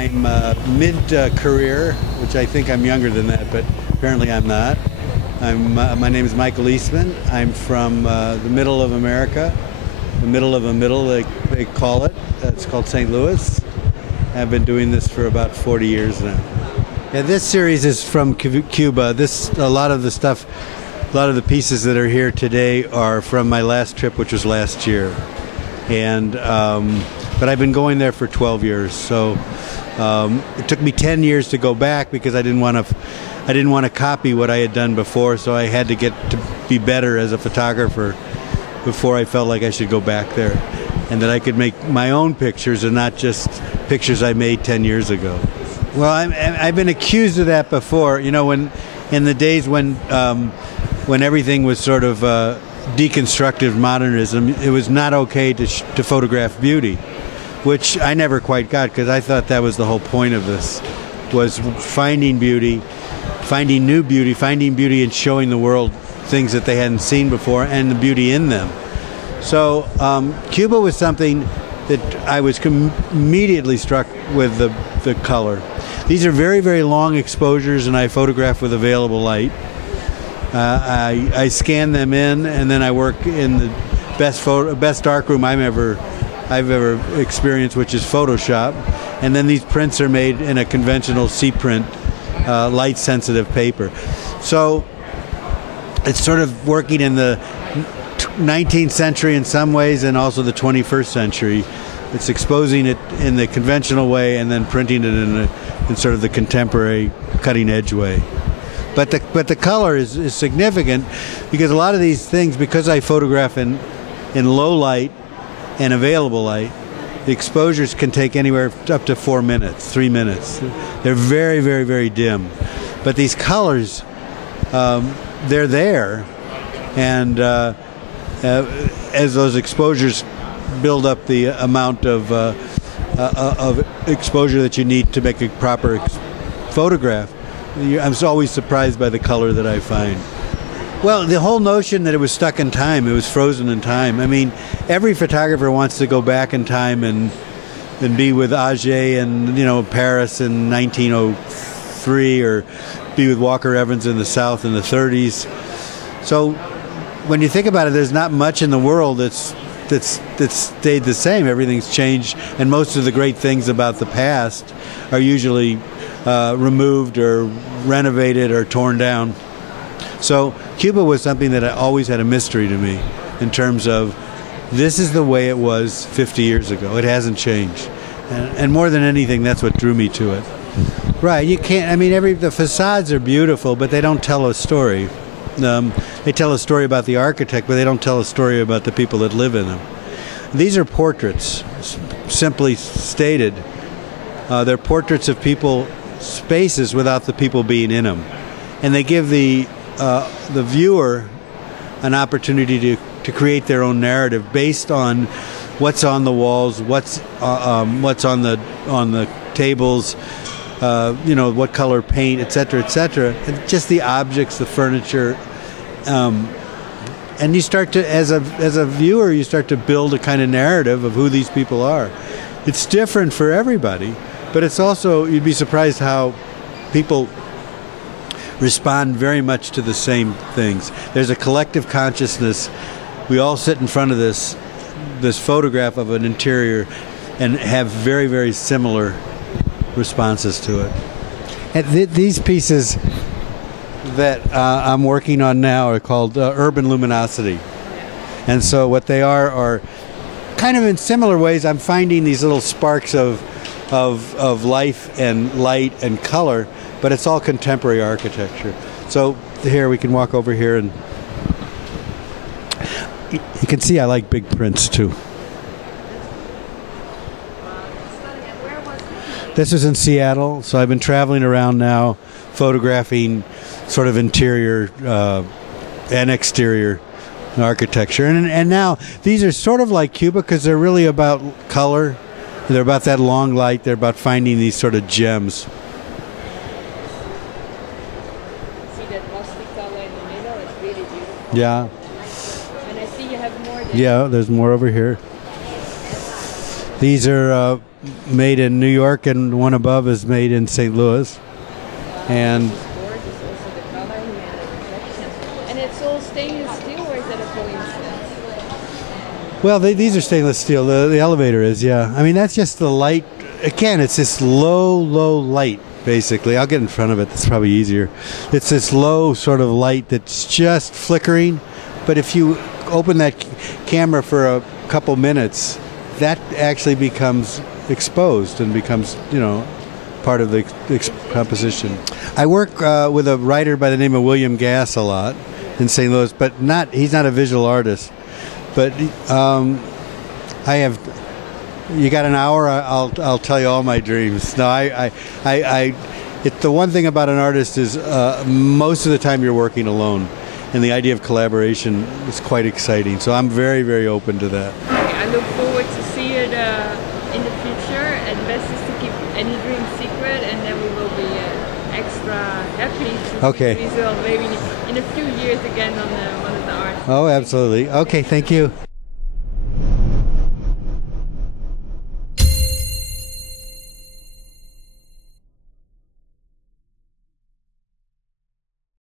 I'm mid-career, which I think I'm younger than that, but apparently I'm not. My name is Michael Eastman. I'm from the middle of America, the middle of a middle, they call it. It's called St. Louis. I've been doing this for about 40 years now. Yeah, this series is from Cuba. A lot of the pieces that are here today are from my last trip, which was last year. And but I've been going there for 12 years. So it took me 10 years to go back because I didn't want to copy what I had done before. So I had to get to be better as a photographer before I felt like I should go back there, and that I could make my own pictures and not just pictures I made 10 years ago. Well, I've been accused of that before. You know, when in the days when everything was sort of deconstructive modernism, it was not okay to photograph beauty, which I never quite got, because I thought that was the whole point of this, was finding beauty, finding new beauty, finding beauty and showing the world things that they hadn't seen before and the beauty in them. So Cuba was something that I was immediately struck with the color. These are very, very long exposures, and I photograph with available light. I scan them in, and then I work in the best darkroom I've ever experienced, which is Photoshop. And then these prints are made in a conventional C-print, light-sensitive paper. So it's sort of working in the 19th century in some ways, and also the 21st century. It's exposing it in the conventional way and then printing it in sort of the contemporary cutting-edge way. But the color is significant, because a lot of these things, because I photograph in low light and available light, the exposures can take anywhere up to 4 minutes, 3 minutes. They're very, very, very dim. But these colors, they're there, and as those exposures build up the amount of exposure that you need to make a proper photograph, I'm always surprised by the color that I find. Well, the whole notion that it was stuck in time, it was frozen in time. I mean, every photographer wants to go back in time and be with Auger and, Paris in 1903, or be with Walker Evans in the South in the 30s. So when you think about it, there's not much in the world that's stayed the same. Everything's changed, and most of the great things about the past are usually removed or renovated or torn down. So Cuba was something that always had a mystery to me, in terms of, this is the way it was 50 years ago. It hasn't changed. And more than anything, that's what drew me to it. Right, you can't, the facades are beautiful, but they don't tell a story. They tell a story about the architect, but they don't tell a story about the people that live in them. These are portraits, simply stated. They're portraits of people, spaces without the people being in them. And they give the viewer an opportunity to create their own narrative based on what's on the walls, what's on the tables, what color paint, etc., etc. And just the objects, the furniture, and you start to, as a viewer, you start to build a kind of narrative of who these people are. It's different for everybody, but it's also, you'd be surprised how people respond very much to the same things. There's a collective consciousness. We all sit in front of this photograph of an interior and have very, very similar responses to it. And these pieces that I'm working on now are called Urban Luminosity. And so what they are kind of in similar ways, I'm finding these little sparks of life and light and color, but it's all contemporary architecture. So here, we can walk over here, and you can see I like big prints too. This is in Seattle, so I've been traveling around now photographing sort of interior and exterior architecture. And now these are sort of like Cuba, because they're really about color. They're about that long light. They're about finding these sort of gems. See that rustic color in the middle? It's really beautiful. Yeah. And I see you have more there. Yeah, there's more over here. These are made in New York, and one above is made in St. Louis. And It's gorgeous. Also the color and the reflection. And it's all stainless steel, or is that a coincidence? well, these are stainless steel. The elevator is, yeah. I mean, that's just the light. Again, it's this low light. Basically, I'll get in front of it. That's probably easier. It's this low sort of light that's just flickering. But if you open that camera for a couple minutes, that actually becomes exposed and becomes, part of the composition. I work with a writer by the name of William Gass a lot in St. Louis, but he's not a visual artist. But I have. You got an hour? I'll tell you all my dreams. No, the one thing about an artist is most of the time you're working alone, and the idea of collaboration is quite exciting. So I'm very, very open to that. Okay, I look forward to see it in the future, and best is to keep any dream secret, and then we will be extra happy to see the result maybe in a few years again on one of the art. Oh, absolutely. Okay, thank you.